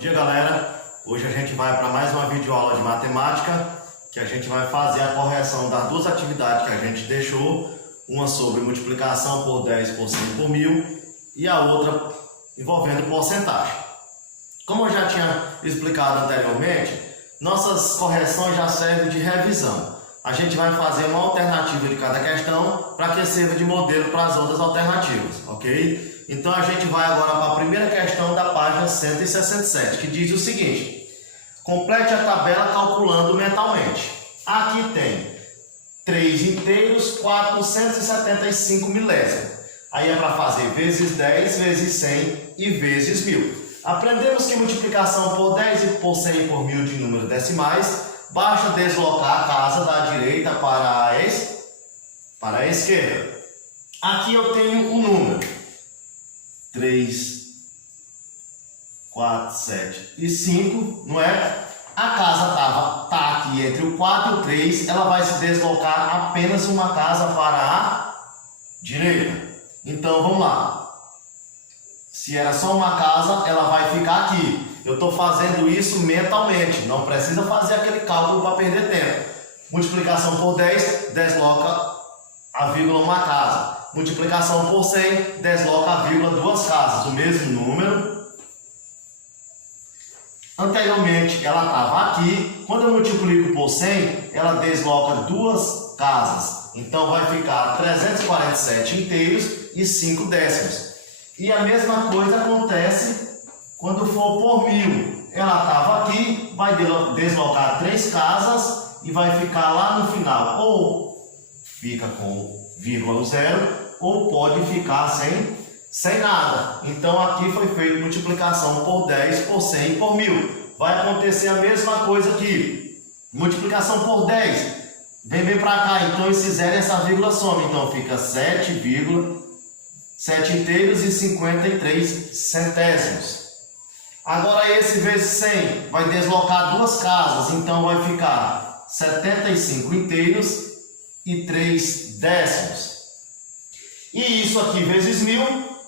Bom dia, galera. Hoje a gente vai para mais uma videoaula de matemática, que a gente vai fazer a correção das duas atividades que a gente deixou, uma sobre multiplicação por 10 por 100 por 1000 e a outra envolvendo porcentagem. Como eu já tinha explicado anteriormente, nossas correções já servem de revisão. A gente vai fazer uma alternativa de cada questão para que sirva de modelo para as outras alternativas, ok? Então a gente vai agora para a primeira questão da página 167, que diz o seguinte: complete a tabela calculando mentalmente. Aqui tem 3 inteiros, 475 milésimos. Aí é para fazer vezes 10, vezes 100 e vezes 1000. Aprendemos que multiplicação por 10 e por 100 e por 1000 de números decimais, basta deslocar a casa da direita para a esquerda. Aqui eu tenho um número. 3, 4, 7 e 5, não é? A casa tá aqui entre o 4 e o 3, ela vai se deslocar apenas uma casa para a direita. Então vamos lá. Se era só uma casa, ela vai ficar aqui. Eu estou fazendo isso mentalmente, não precisa fazer aquele cálculo para perder tempo. Multiplicação por 10, desloca a vírgula uma casa. Multiplicação por 100, desloca a vírgula duas casas, o mesmo número. Anteriormente ela estava aqui, quando eu multiplico por 100, ela desloca duas casas. Então vai ficar 347 inteiros e 5 décimos. E a mesma coisa acontece quando for por 1000. Ela estava aqui, vai deslocar 3 casas e vai ficar lá no final. Ou fica com vírgula 0, ou pode ficar sem nada. Então aqui foi feita multiplicação por 10, por 100 e por 1000. Vai acontecer a mesma coisa aqui. Multiplicação por 10. Vem bem para cá. Então esse 0 e essa vírgula some. Então fica 7 inteiros e 53 centésimos. Agora esse vezes 100 vai deslocar duas casas. Então vai ficar 75 inteiros e 3 décimos. E isso aqui vezes 1000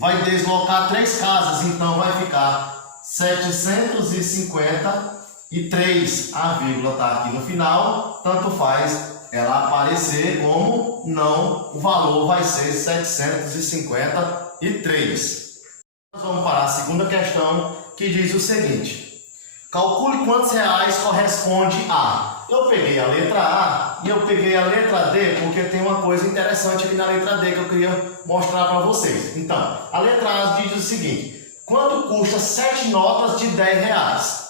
vai deslocar 3 casas, então vai ficar 753. A vírgula está aqui no final, tanto faz ela aparecer como não, o valor vai ser 753. Nós vamos para a segunda questão, que diz o seguinte: calcule quantos reais corresponde a... Eu peguei a letra A e eu peguei a letra D porque tem uma coisa interessante aqui na letra D que eu queria mostrar para vocês. Então, a letra A diz o seguinte: quanto custa 7 notas de 10 reais?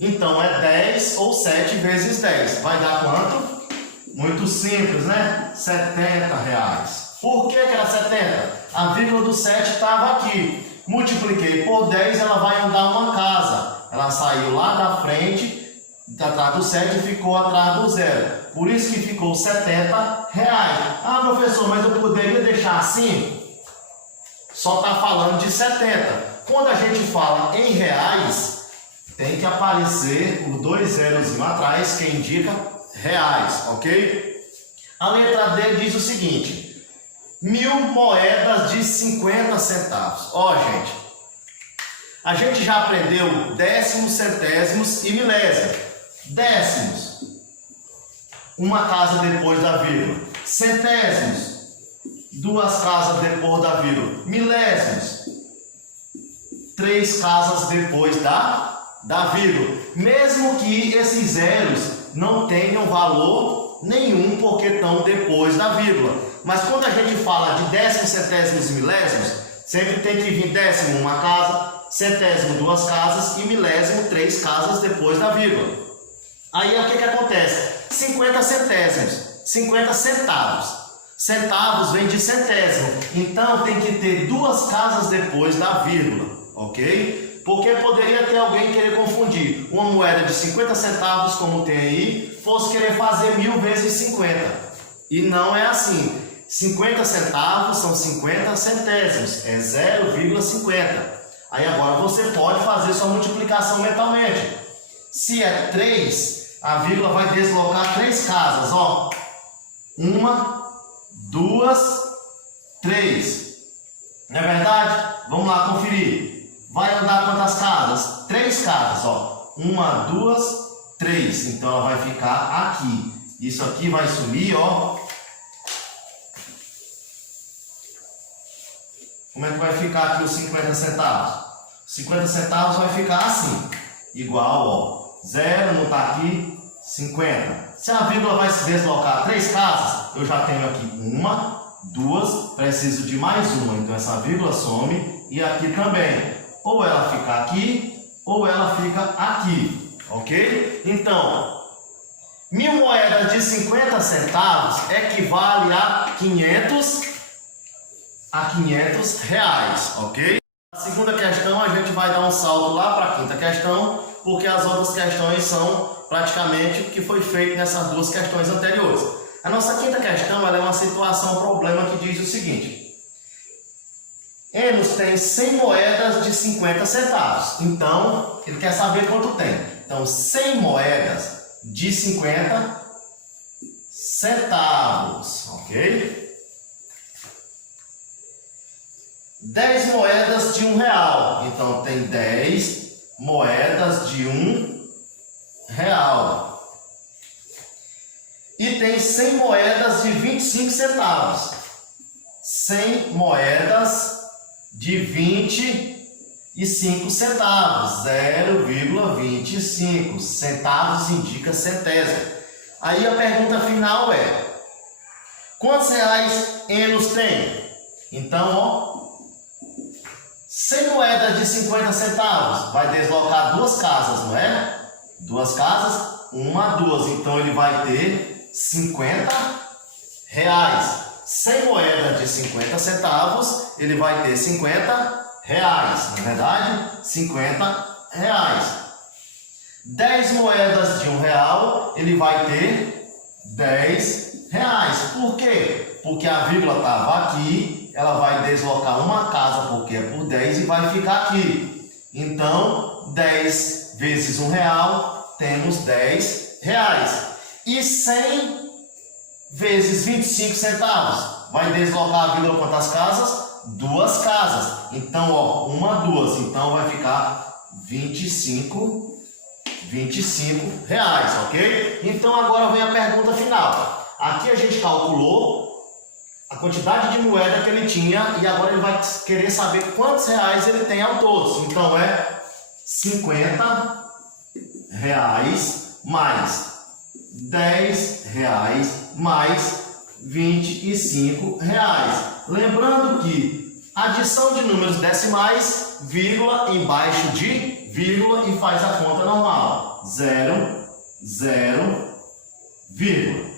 Então, é 10 ou 7 vezes 10. Vai dar quanto? Muito simples, né? 70 reais. Por que era 70? A vírgula do 7 estava aqui. Multipliquei por 10, ela vai andar uma casa. Ela saiu lá da frente, atrás do 7 e ficou atrás do 0. Por isso que ficou 70 reais. Ah, professor, mas eu poderia deixar assim? Só está falando de 70. Quando a gente fala em reais, tem que aparecer os 2 zeros atrás, que indica reais, ok? A letra D diz o seguinte: 1000 moedas de 50 centavos. Ó, gente, a gente já aprendeu décimos, centésimos e milésimos. Décimos, uma casa depois da vírgula. Centésimos, 2 casas depois da vírgula. Milésimos, 3 casas depois da vírgula. Mesmo que esses zeros não tenham valor nenhum porque estão depois da vírgula. Mas quando a gente fala de décimos, centésimos e milésimos, sempre tem que vir décimo uma casa, centésimo 2 casas e milésimo 3 casas depois da vírgula. Aí o que acontece? 50 centésimos, 50 centavos. Centavos vem de centésimo. Então tem que ter 2 casas depois da vírgula, ok? Porque poderia ter alguém querer confundir uma moeda de 50 centavos, como tem aí, fosse querer fazer 1000 vezes 50. E não é assim. 50 centavos são 50 centésimos, é 0,50. Aí agora você pode fazer sua multiplicação mentalmente. Se é 3, a vírgula vai deslocar 3 casas, ó. 1, 2, 3. Não é verdade? Vamos lá conferir. vai andar quantas casas? 3 casas, ó. 1, 2, 3. Então ela vai ficar aqui. Isso aqui vai sumir, ó. Como é que vai ficar aqui os 50 centavos? 50 centavos vai ficar assim. Igual, ó. 0 não está aqui, 50. Se a vírgula vai se deslocar 3 casas, eu já tenho aqui 1, 2, preciso de mais uma. Então essa vírgula some e aqui também. Ou ela fica aqui, ou ela fica aqui. Ok? Então, 1000 moedas de 50 centavos equivale a 500 reais. Ok? Na segunda questão, a gente vai dar um salto lá para a quinta questão, porque as outras questões são praticamente o que foi feito nessas duas questões anteriores. A nossa quinta questão ela é uma situação, um problema que diz o seguinte. Enos tem 100 moedas de 50 centavos. Então, ele quer saber quanto tem. Então, 100 moedas de 50 centavos. Ok? 10 moedas de R$1. Então, tem 10 moedas de R$1. E tem 100 moedas de 25 centavos. 100 moedas de 25 centavos. 0,25. Centavos indica centésimo. Aí a pergunta final é: quantos reais Enos tem? Então, ó. 100 moedas de 50 centavos vai deslocar 2 casas, não é? 2 casas, 1, 2. Então ele vai ter 50 reais. 100 moedas de 50 centavos, ele vai ter 50 reais. Na verdade, 50 reais. 10 moedas de R$1, ele vai ter 10 reais. Por quê? Porque a vírgula estava aqui. Ela vai deslocar uma casa porque é por 10 e vai ficar aqui. Então, 10 vezes R$1, temos 10 reais. E 100 vezes 25 centavos, vai deslocar a vírgula quantas casas? 2 casas. Então, ó, 1, 2. Então, vai ficar 25 reais, ok? Então, agora vem a pergunta final. Aqui a gente calculou a quantidade de moeda que ele tinha e agora ele vai querer saber quantos reais ele tem ao todo. Então é 50 reais mais 10 reais mais 25 reais. Lembrando que adição de números decimais, vírgula embaixo de vírgula e faz a conta normal. 0, 0, vírgula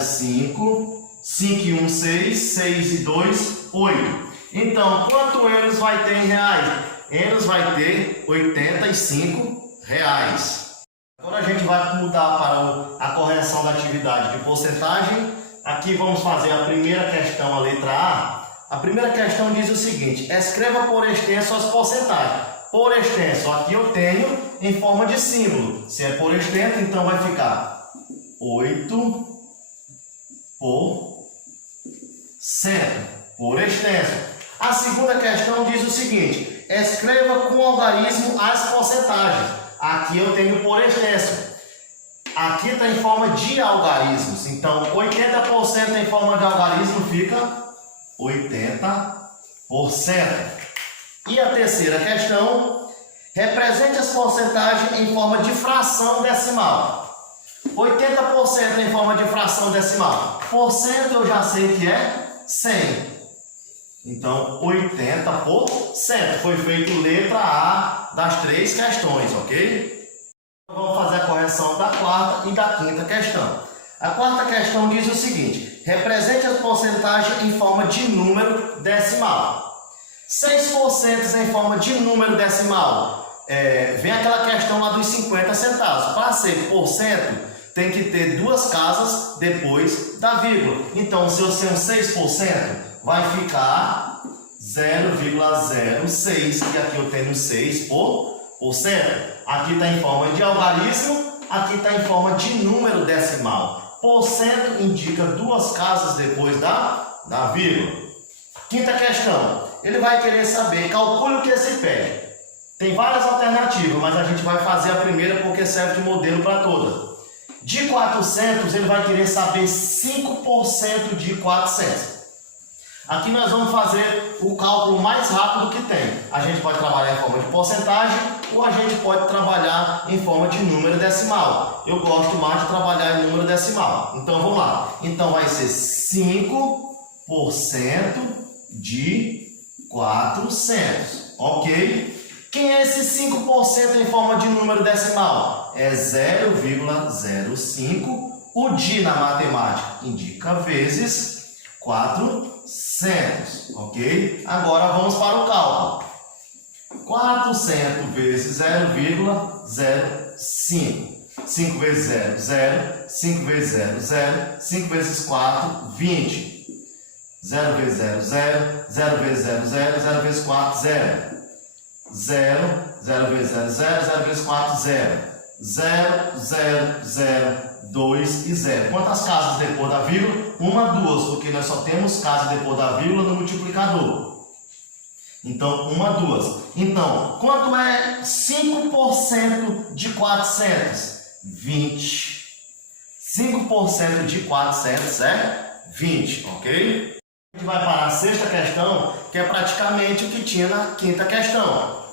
005 5 e 1, 6, 6 e 2, 8. Então, quanto Enos vai ter em reais? Enos vai ter 85 reais. Agora a gente vai mudar para a correção da atividade de porcentagem. Aqui vamos fazer a primeira questão, a letra A. A primeira questão diz o seguinte: escreva por extenso as porcentagens. Por extenso, aqui eu tenho em forma de símbolo. Se é por extenso, então vai ficar 8%. Por extenso. A segunda questão diz o seguinte: escreva com algarismo as porcentagens. Aqui eu tenho por extenso. Aqui está em forma de algarismos. Então, 80% em forma de algarismo fica 80%. E a terceira questão: represente as porcentagens em forma de fração decimal. 80% em forma de fração decimal. Por cento eu já sei que é 100. Então, 80%. Foi feito letra A das 3 questões, ok? Vamos fazer a correção da quarta e da quinta questão. A quarta questão diz o seguinte: represente as porcentagens em forma de número decimal. 6% em forma de número decimal. Vem aquela questão lá dos 50 centavos. Para ser por cento, tem que ter 2 casas depois da vírgula. Então, se eu ser um 6%, vai ficar 0,06. E aqui eu tenho 6%. Aqui está em forma de algarismo, aqui está em forma de número decimal. Porcento indica 2 casas depois da vírgula. Quinta questão: ele vai querer saber, calcule o que se pede. Tem várias alternativas, mas a gente vai fazer a primeira porque serve de modelo para todas. De 400, ele vai querer saber 5% de 400. Aqui nós vamos fazer o cálculo mais rápido que tem. A gente pode trabalhar em forma de porcentagem ou a gente pode trabalhar em forma de número decimal. Eu gosto mais de trabalhar em número decimal. Então vamos lá. Então vai ser 5% de 400. Ok? Quem é esse 5% em forma de número decimal? É 0,05. O de na matemática indica vezes 400, ok? Agora vamos para o cálculo. 400 vezes 0,05. 5 vezes 0, 0. 5 vezes 0, 0. 5 vezes 4, 20. 0 vezes 0, 0. 0 vezes 0, 0. 0 vezes 4, 0. 0. 0 vezes 0, 0. 0 vezes 4, 0. 0, 0, 0. 2 e 0. Quantas casas depois da vírgula? 1, 2, porque nós só temos casa depois da vírgula no multiplicador. Então, 1, 2. Então, quanto é 5% de 400? 20. 5% de 400 é 20, ok? A gente vai para a sexta questão, que é praticamente o que tinha na quinta questão.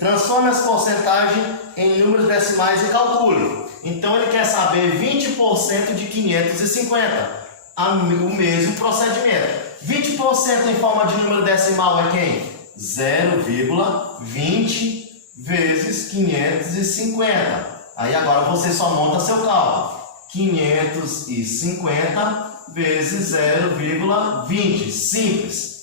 Transforme as porcentagens em números decimais e calcule. Então ele quer saber 20% de 550. O mesmo procedimento. 20% em forma de número decimal é quem? 0,20 vezes 550. Aí agora você só monta seu cálculo. 550 vezes 0,20. Simples.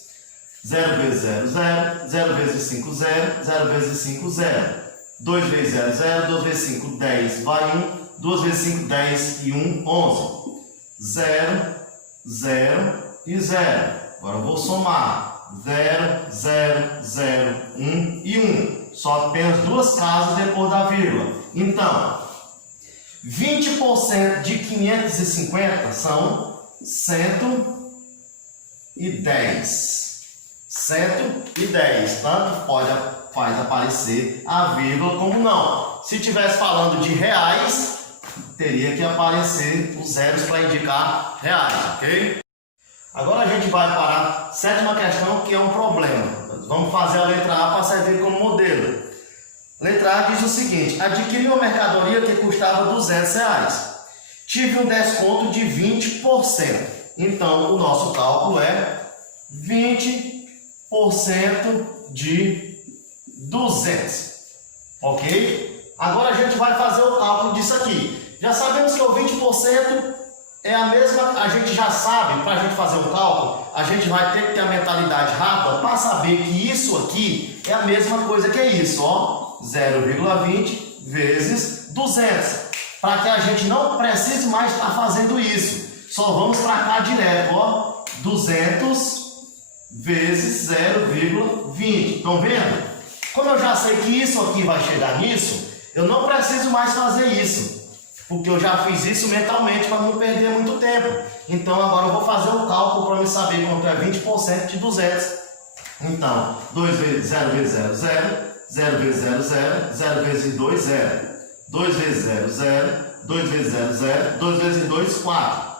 0 vezes 0, 0. 0 vezes 5, 0. 0 vezes 5, 0. 2 vezes 0, 0. 2 vezes 5, 10. Vai 1. 2 vezes 5, 10 e 1, 11. 0, 0 e 0. Agora eu vou somar. 0, 0, 0, 1 e 1. Só apenas duas casas depois da vírgula. Então, 20% de 550 são 110. 110. Tanto faz aparecer a vírgula como não. Se estivesse falando de reais, teria que aparecer os zeros para indicar reais, ok? Agora a gente vai para a sétima questão, que é um problema. Vamos fazer a letra A para servir como modelo. Letra A diz o seguinte: adquiri uma mercadoria que custava R$200. Tive um desconto de 20%. Então, o nosso cálculo é 20% de 200. Ok? Agora a gente vai fazer o cálculo disso aqui. Já sabemos que o 20% é a mesma, a gente já sabe, para a gente fazer o cálculo, a gente vai ter que ter a mentalidade rápida para saber que isso aqui é a mesma coisa que isso, ó, 0,20 vezes 200. Para que a gente não precise mais estar fazendo isso. Só vamos para cá direto, ó, 200 vezes 0,20. Estão vendo? Como eu já sei que isso aqui vai chegar nisso, eu não preciso mais fazer isso. Porque eu já fiz isso mentalmente para não perder muito tempo. Então agora eu vou fazer o cálculo para me saber quanto é 20% de 200. Então, 2 vezes 0 vezes 0, 0. 0 vezes 0, 0. 0 vezes 2, 0. 2 vezes 0, 0. 2 vezes 0, 0. 2 vezes 2, 4.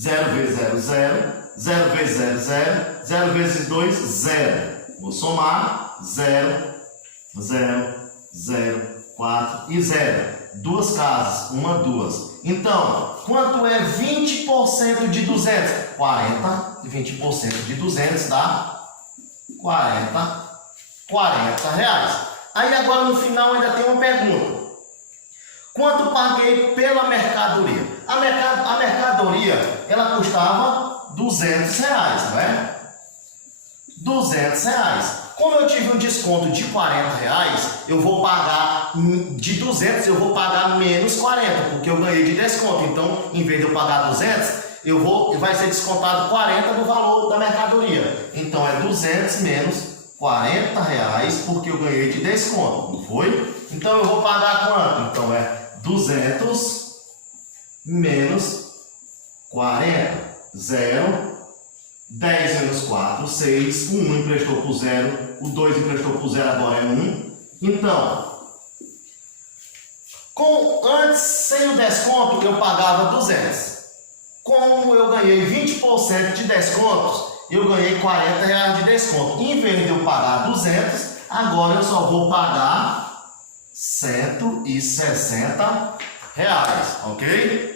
0 vezes 0, 0. 0 vezes 0, 0. 0 vezes 2, 0. Vou somar 0, 0, 0, 4 e 0. Duas casas, 1, 2. Então, quanto é 20% de 200? 40. 20% de 200 dá 40 reais. Aí agora no final ainda tem uma pergunta. Quanto paguei pela mercadoria? A mercadoria, ela custava 200 reais, não é? 200 reais. Como eu tive um desconto de 40 reais, eu vou pagar de 200, eu vou pagar menos 40, porque eu ganhei de desconto. Então, em vez de eu pagar 200, vai ser descontado 40 do valor da mercadoria. Então, é 200 menos 40 reais, porque eu ganhei de desconto, não foi? Então, eu vou pagar quanto? Então, é 200 menos 40. 0, 10 menos 4, 6. O 1 emprestou para o 0. O 2 emprestou para o 0, agora é 1. Então, antes, sem o desconto, eu pagava 200. Como eu ganhei 20% de descontos, eu ganhei R$40 de desconto. Em vez de eu pagar 200, agora eu só vou pagar R$160, ok?